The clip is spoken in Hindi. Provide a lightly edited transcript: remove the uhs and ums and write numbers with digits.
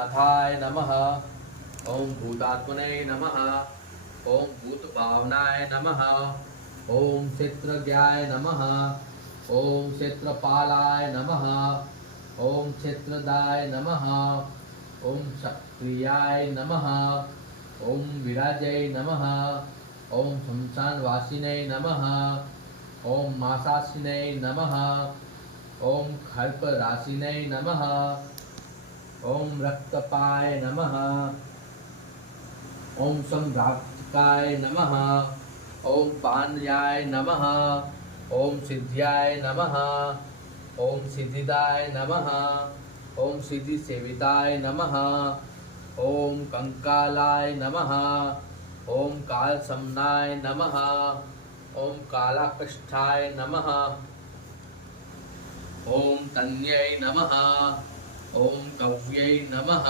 नाथाय नमः। ओम भूतात्मने नमः। ओम भूतभावनाय नमः। ओम क्षेत्रज्ञाय नमः। ओम क्षेत्रपालाय नमः। ओम क्षेत्रदाय नमः। ओम क्षत्रियाय नमः। ओम विराजय नमः। ओम शमशानवासिने नमः। ओम मासासिने नमः। ओम खल्पराशिने नमः। ओम रक्तपाय नमः। ओम सम्भ्रातकाय नमः। ओम पाण्याय नमः। ओम सिद्ध्याय नमः। ओम सिद्धिदाय नमः। ओम सिद्धि सेविताय नमः। ओम कंकालाय नमः। ओम कालसमनाय नमः। ओम कालाकृष्ठाय नमः। ओम तन्यै नमः। ओम कव्यै नमः।